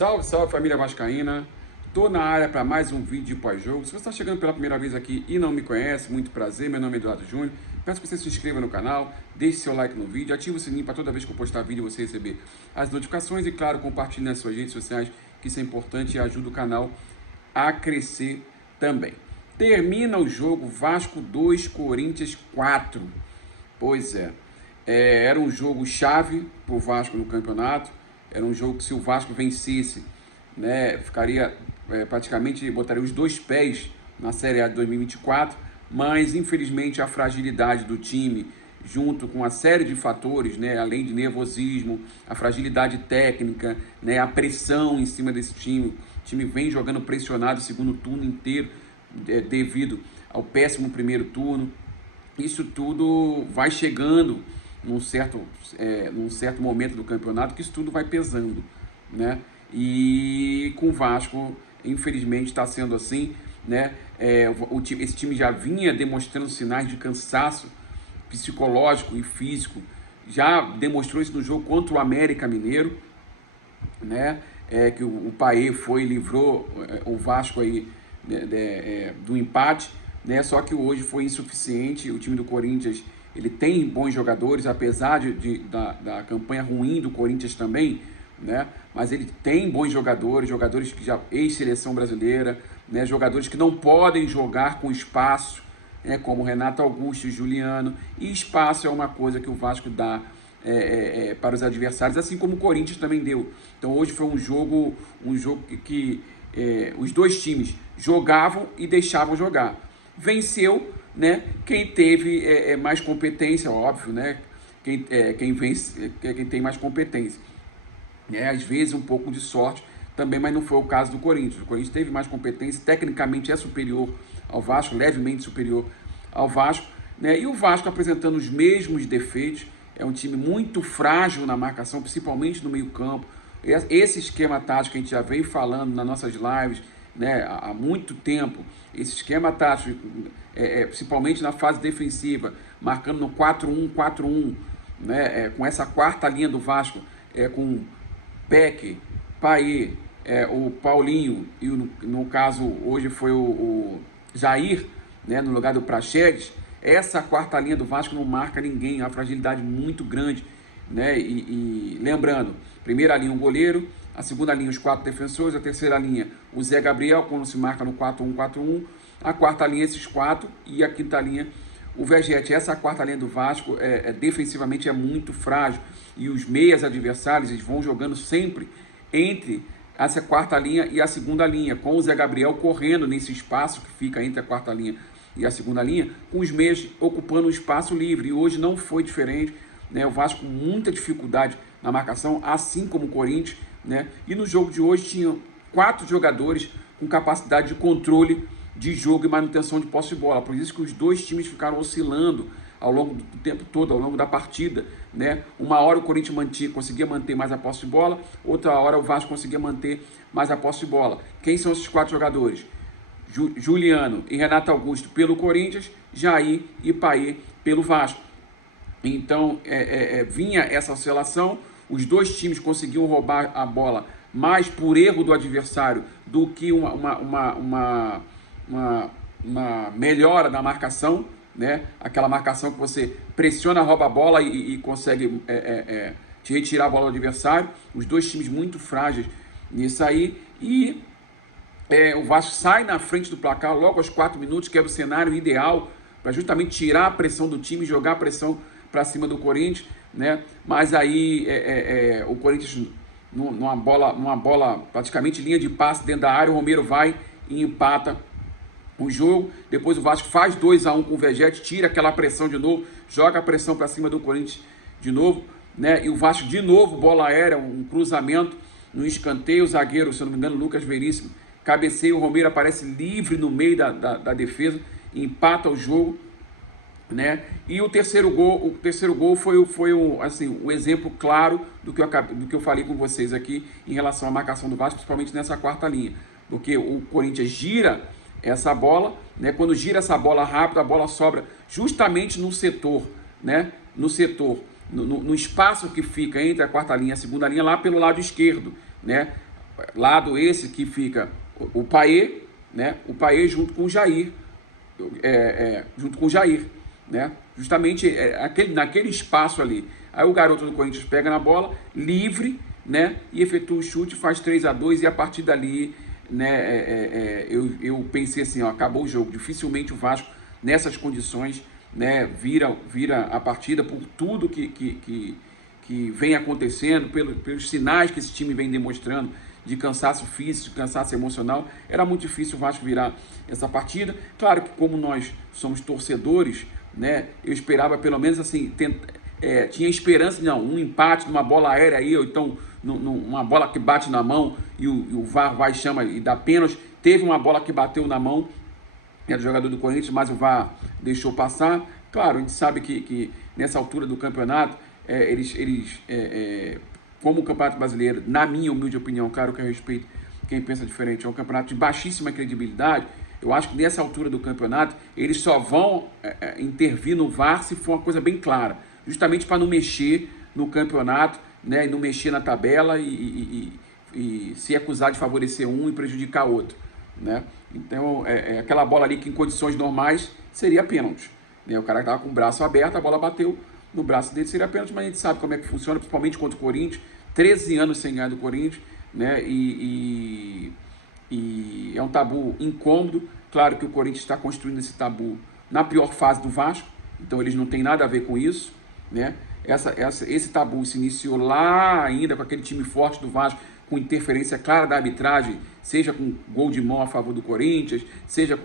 Salve, salve família vascaína. Tô na área para mais um vídeo de pós-jogo. Se você está chegando pela primeira vez aqui e não me conhece, muito prazer, meu nome é Eduardo Júnior. Peço que você se inscreva no canal, deixe seu like no vídeo, ative o sininho para toda vez que eu postar vídeo você receber as notificações e, claro, compartilhe nas suas redes sociais, que isso é importante e ajuda o canal a crescer também. Termina o jogo Vasco 2, Corinthians 4. Pois é, era um jogo chave para o Vasco no campeonato. Era um jogo que, se o Vasco vencesse, né, ficaria praticamente, botaria os dois pés na Série A de 2024, mas infelizmente a fragilidade do time, junto com uma série de fatores, né, além de nervosismo, a fragilidade técnica, né, a pressão em cima desse time, o time vem jogando pressionado o segundo turno inteiro, devido ao péssimo primeiro turno. Isso tudo vai chegando num certo momento do campeonato, que isso tudo vai pesando, né? E com o Vasco, infelizmente, está sendo assim, né? Esse time já vinha demonstrando sinais de cansaço psicológico e físico, já demonstrou isso no jogo contra o América Mineiro, né? Que o Paê foi e livrou o Vasco aí do empate, né? Só que hoje foi insuficiente. O time do Corinthians, ele tem bons jogadores, apesar da campanha ruim do Corinthians também, né? Mas ele tem bons jogadores que já ex-seleção brasileira, né? Jogadores que não podem jogar com espaço, né? Como Renato Augusto e Juliano, e espaço é uma coisa que o Vasco dá para os adversários, assim como o Corinthians também deu. Então hoje foi um jogo que os dois times jogavam e deixavam jogar. Venceu, né, quem teve mais competência, óbvio, né? Quem vence quem tem mais competência. Às vezes um pouco de sorte também, mas não foi o caso do Corinthians. O Corinthians teve mais competência, tecnicamente é superior ao Vasco, levemente superior ao Vasco, né? E o Vasco apresentando os mesmos defeitos. É um time muito frágil na marcação, principalmente no meio-campo. Esse esquema tático que a gente já vem falando nas nossas lives, né, há muito tempo, esse esquema tático, principalmente na fase defensiva, marcando no 4-1-4-1, né, com essa quarta linha do Vasco, com Peck, Paê, o Paulinho e no caso hoje foi o Jair, né, no lugar do Praxedes. Essa quarta linha do Vasco não marca ninguém, é uma fragilidade muito grande, né? E lembrando, primeira linha um goleiro, a segunda linha os 4 defensores, a terceira linha o Zé Gabriel, quando se marca no 4-1-4-1, a quarta linha esses 4 e a quinta linha o Vegete. Essa quarta linha do Vasco defensivamente é muito frágil, e os meias adversários eles vão jogando sempre entre essa quarta linha e a segunda linha, com o Zé Gabriel correndo nesse espaço que fica entre a quarta linha e a segunda linha, com os meias ocupando um espaço livre. E hoje não foi diferente, né? O Vasco com muita dificuldade na marcação, assim como o Corinthians, né? E no jogo de hoje tinham 4 jogadores com capacidade de controle de jogo e manutenção de posse de bola. Por isso que os dois times ficaram oscilando ao longo do tempo todo, ao longo da partida, né? Uma hora o Corinthians conseguia manter mais a posse de bola, outra hora o Vasco conseguia manter mais a posse de bola. Quem são esses 4 jogadores? Juliano e Renato Augusto pelo Corinthians, Jair e Paê pelo Vasco. Então vinha essa oscilação, os dois times conseguiam roubar a bola mais por erro do adversário do que uma melhora na marcação, né? Aquela marcação que você pressiona, rouba a bola e consegue te retirar a bola do adversário. Os dois times muito frágeis nisso aí, e o Vasco sai na frente do placar logo aos 4 minutos, que era o cenário ideal para justamente tirar a pressão do time, jogar a pressão para cima do Corinthians, né? Mas aí o Corinthians, numa bola praticamente linha de passe dentro da área, o Romero vai e empata o jogo. Depois o Vasco faz 2-1 com o Vegete, tira aquela pressão de novo, joga a pressão para cima do Corinthians de novo, né? E o Vasco de novo, bola aérea, um cruzamento no escanteio, o zagueiro, se eu não me engano, Lucas Veríssimo, cabeceia, o Romero aparece livre no meio da defesa, empata o jogo, né? E o terceiro gol foi o exemplo claro do que eu falei com vocês aqui em relação à marcação do Vasco, principalmente nessa quarta linha, porque o Corinthians gira essa bola, né? Quando gira essa bola rápido, a bola sobra justamente no setor, né? No espaço que fica entre a quarta linha e a segunda linha, lá pelo lado esquerdo, né? lado esse que fica o Payet, né? O Payet junto com o Jair, junto com o Jair, né? Justamente naquele espaço ali. Aí o garoto do Corinthians pega na bola, livre, né? E efetua o chute, faz 3-2 e a partir dali, né? Eu pensei assim, ó, acabou o jogo. Dificilmente o Vasco, nessas condições, né? Vira a partida por tudo que vem acontecendo, pelos sinais que esse time vem demonstrando de cansaço físico, de cansaço emocional. Era muito difícil o Vasco virar essa partida. Claro que como nós somos torcedores, né, eu esperava pelo menos assim, tinha esperança, não, um empate numa bola aérea aí, ou então uma bola que bate na mão e o VAR vai, chama e dá pênalti. Teve uma bola que bateu na mão, do jogador do Corinthians, mas o VAR deixou passar. Claro, a gente sabe que nessa altura do campeonato, como o Campeonato Brasileiro, na minha humilde opinião, claro que eu respeito quem pensa diferente, é um campeonato de baixíssima credibilidade. Eu acho que nessa altura do campeonato, eles só vão intervir no VAR se for uma coisa bem clara, justamente para não mexer no campeonato, né, e não mexer na tabela e se acusar de favorecer um e prejudicar outro, né? Então, aquela bola ali que em condições normais seria pênalti, né? O cara estava com o braço aberto, a bola bateu no braço dele, seria pênalti, mas a gente sabe como é que funciona, principalmente contra o Corinthians, 13 anos sem ganhar do Corinthians, né? E é um tabu incômodo. Claro que o Corinthians está construindo esse tabu na pior fase do Vasco, então eles não têm nada a ver com isso, né? Esse tabu se iniciou lá ainda com aquele time forte do Vasco, com interferência clara da arbitragem, seja com gol de mão a favor do Corinthians, seja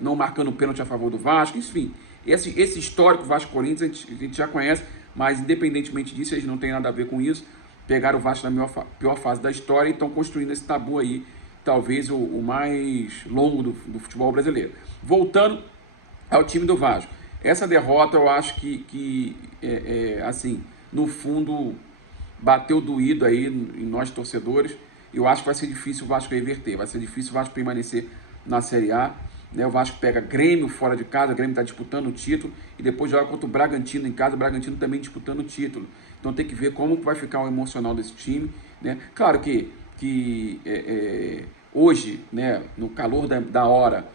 não marcando pênalti a favor do Vasco, enfim. Esse histórico Vasco-Corinthians a gente já conhece, mas independentemente disso, eles não têm nada a ver com isso. Pegaram o Vasco na pior fase da história e estão construindo esse tabu aí, talvez o mais longo do futebol brasileiro. Voltando ao time do Vasco. Essa derrota eu acho que assim, no fundo, bateu doído aí em nós torcedores. Eu acho que vai ser difícil o Vasco reverter, vai ser difícil o Vasco permanecer na Série A. Né? O Vasco pega Grêmio fora de casa, o Grêmio está disputando o título, e depois joga contra o Bragantino em casa, o Bragantino também disputando o título. Então tem que ver como vai ficar o emocional desse time. Né? Claro que hoje, né, no calor da hora,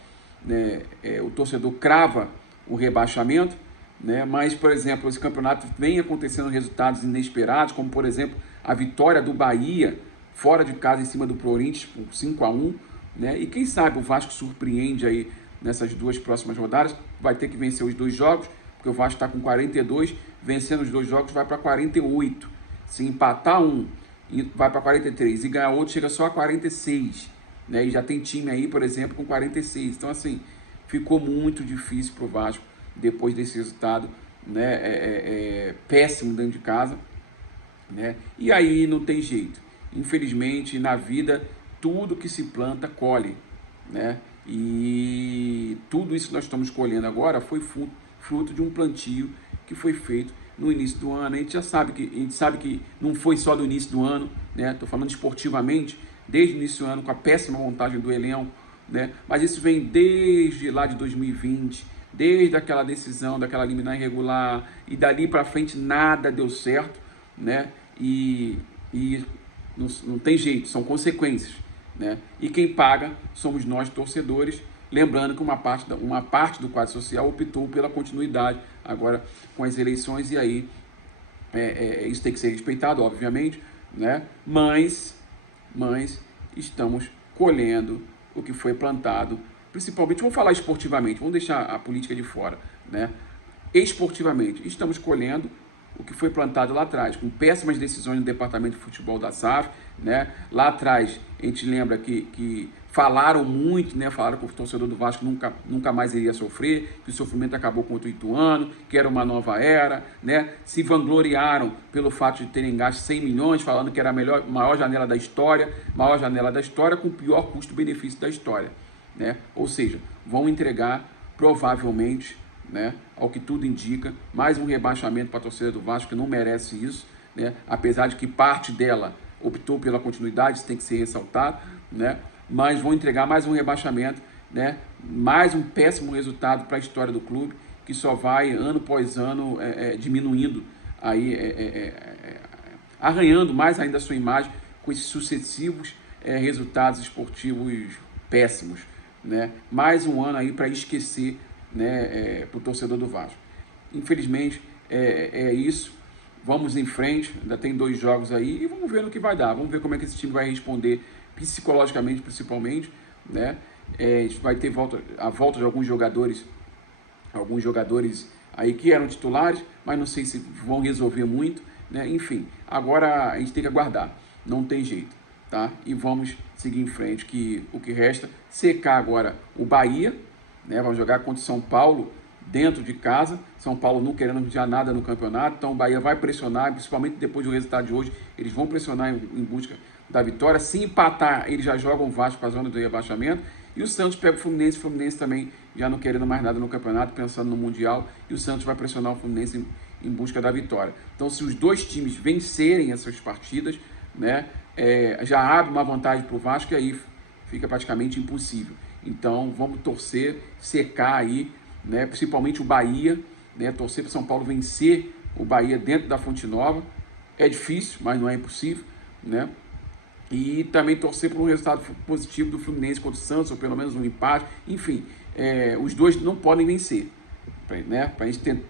né, o torcedor crava o rebaixamento, né? Mas, por exemplo, esse campeonato vem acontecendo resultados inesperados, como, por exemplo, a vitória do Bahia fora de casa em cima do Corinthians por 5-1, né? E quem sabe o Vasco surpreende aí nessas duas próximas rodadas, vai ter que vencer os 2 jogos, porque o Vasco está com 42, vencendo os 2 jogos vai para 48, se empatar um, vai para 43 e ganhar outro, chega só a 46, né? E já tem time aí, por exemplo, com 46, então assim, ficou muito difícil para o Vasco depois desse resultado, né, péssimo dentro de casa, né? E aí não tem jeito. Infelizmente, na vida, tudo que se planta, colhe, né? E tudo isso que nós estamos colhendo agora foi fruto de um plantio que foi feito no início do ano. A gente sabe que não foi só do início do ano, né? Estou falando esportivamente, desde o início do ano, com a péssima montagem do elenco, né? Mas isso vem desde lá de 2020, desde aquela decisão, daquela liminar irregular, e dali para frente nada deu certo, né? E não tem jeito, são consequências, né? E quem paga somos nós, torcedores, lembrando que uma parte do quadro social optou pela continuidade agora com as eleições, e aí isso tem que ser respeitado, obviamente, né? Mas estamos colhendo o que foi plantado, principalmente, vamos falar esportivamente, vamos deixar a política de fora, né? Esportivamente, estamos colhendo o que foi plantado lá atrás, com péssimas decisões no departamento de futebol da SAF, né? Lá atrás, a gente lembra que falaram muito, né? Falaram que o torcedor do Vasco nunca mais iria sofrer, que o sofrimento acabou contra o Ituano, que era uma nova era, né? Se vangloriaram pelo fato de terem gasto 100 milhões, falando que era a maior janela da história, com o pior custo-benefício da história, né? Ou seja, vão entregar, provavelmente, né, ao que tudo indica, mais um rebaixamento para a torcida do Vasco, que não merece isso, né? Apesar de que parte dela optou pela continuidade, isso tem que ser ressaltado, né? Mas vão entregar mais um rebaixamento, né? Mais um péssimo resultado para a história do clube, que só vai ano após ano diminuindo, aí, arranhando mais ainda a sua imagem com esses sucessivos resultados esportivos péssimos, né? Mais um ano aí para esquecer, né, para o torcedor do Vasco. Infelizmente, é isso. Vamos em frente, ainda tem 2 jogos aí e vamos ver no que vai dar. Vamos ver como é que esse time vai responder psicologicamente, principalmente, né? A gente vai ter a volta de alguns jogadores aí que eram titulares, mas não sei se vão resolver muito, né? Enfim, agora a gente tem que aguardar, não tem jeito, tá? E vamos seguir em frente, que o que resta, secar agora o Bahia, né? Vamos jogar contra o São Paulo dentro de casa, São Paulo não querendo já nada no campeonato, então o Bahia vai pressionar, principalmente depois do resultado de hoje, eles vão pressionar em busca da vitória. Se empatar, eles já jogam o Vasco para a zona do rebaixamento, e o Santos pega o Fluminense também já não querendo mais nada no campeonato, pensando no Mundial, e o Santos vai pressionar o Fluminense em busca da vitória. Então, se os 2 times vencerem essas partidas, né, já abre uma vantagem para o Vasco, e aí fica praticamente impossível. Então, vamos torcer, secar aí, né, principalmente o Bahia, né, torcer para o São Paulo vencer o Bahia dentro da Fonte Nova. É difícil, mas não é impossível, né? E também torcer por um resultado positivo do Fluminense contra o Santos, ou pelo menos um empate. Enfim, os 2 não podem vencer, né? Para a gente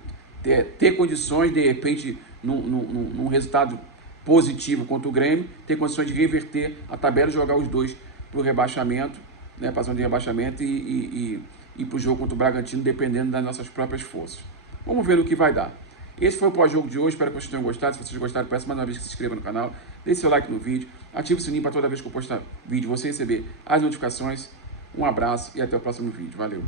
ter condições, de repente, num resultado positivo contra o Grêmio, ter condições de reverter a tabela e jogar os 2 para o rebaixamento, né, para a zona de rebaixamento e para o jogo contra o Bragantino, dependendo das nossas próprias forças. Vamos ver no que vai dar. Esse foi o pós-jogo de hoje, espero que vocês tenham gostado. Se vocês gostaram, peço mais uma vez que se inscreva no canal, deixe seu like no vídeo, ative o sininho para toda vez que eu postar vídeo você receber as notificações. Um abraço e até o próximo vídeo. Valeu!